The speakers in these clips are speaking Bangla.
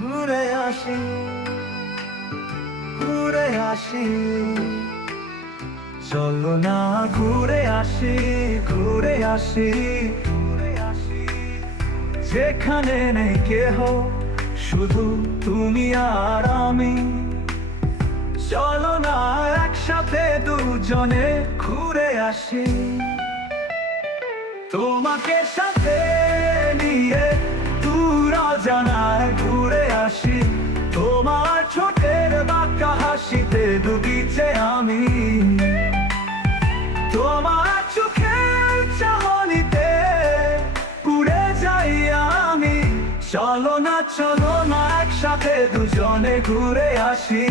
ঘুরে আসি ঘুরে আসি। চলো না ঘুরে আসি ঘুরে আসি ঘুরে আসি। যেখানে নেই কেহ, শুধু তুমি আর আমি। চলো না একসাথে দুজনে ঘুরে আসি। তোমাকে সাথে নিয়ে ডুবিছে আমি। তোমার চোখের চাহনিতে পুড়ে যাই আমি। চলো না চলো না, একসাথে দুজনে ঘুরে আসি।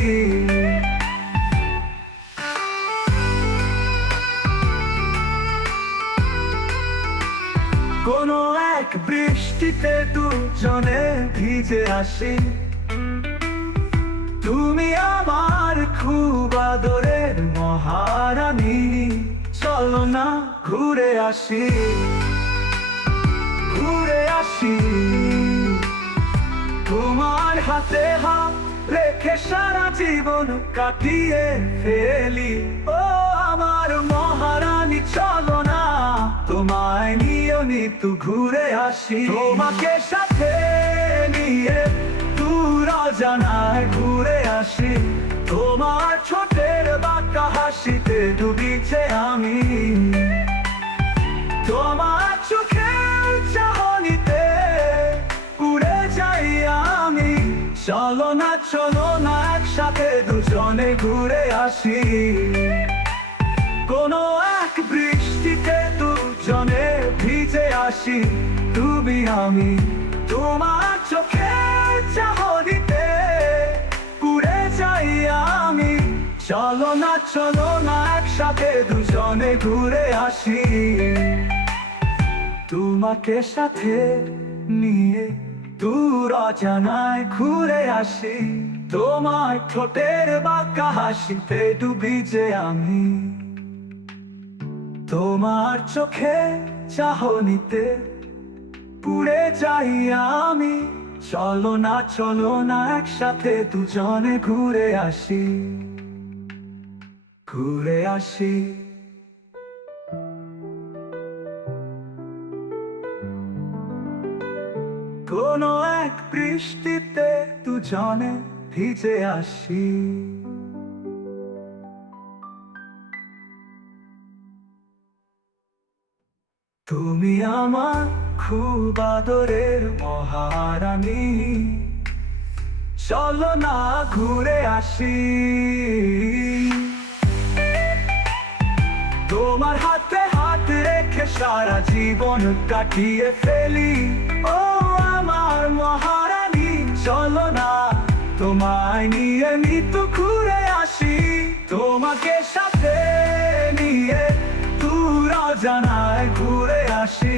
কোনো এক বৃষ্টিতে দুজনে ভিজে আসি। তুমি আমার আদরের মহারানী, চলো না ঘুরে আসি। ঘুরে আসি। তোমার হাতে হাত রেখে সারা জীবন কাটিয়ে ফেলি। ও আমার মহারানী, চলো না তোমায় নিয়মিত ঘুরে আসি। তোমাকে সাথে নিয়ে দূর জানায় ঘুরে আসি। তোমার হাসিতে ডুবিছে আমি। তোমার চোখের চাহনিতে উড়ে যাই আমি। চলো না চলো না, একসাথে দুজনে ঘুরে আসি। কোনো এক বৃষ্টিতে দুজনে ভিজে আসি। তুমি, আমি তোমার চোখের চাহনিতে উড়ে যাই আমি। চলো না চলো না একসাথে দুজনে ঘুরে আসি। তোমাকে সাথে নিয়ে দূর অজানায় ঘুরে আসি। তোমার ঠোঁটের বাঁকা হাসিতে ডুবি যে আমি। তোমার চোখে চাহনিতে পুড়ে যাই আমি। চলো না চলো না একসাথে দুজনে ঘুরে আসি। ঘুরে আসি কোনো এক বৃষ্টিতে দুজনে ভিজে আসি তুমি আমার খুব আদরের মহারানী চলো না ঘুরে আসি সারা জীবন কাটিয়ে ফেলি। ও আমার মহারানী, চলো না, তোমায় নিয়ে নিত ঘুরে আসি। তোমাকে সাথে নিয়ে দূর জানায় ঘুরে আসি।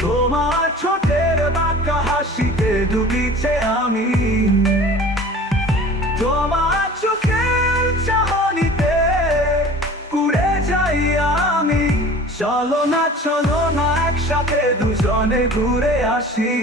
তোমার ছোটের বাঁকা হাসিতে ডুবিছে আমি। তোমার চলো না চলো না একসাথে দুজনে ঘুরে আসি।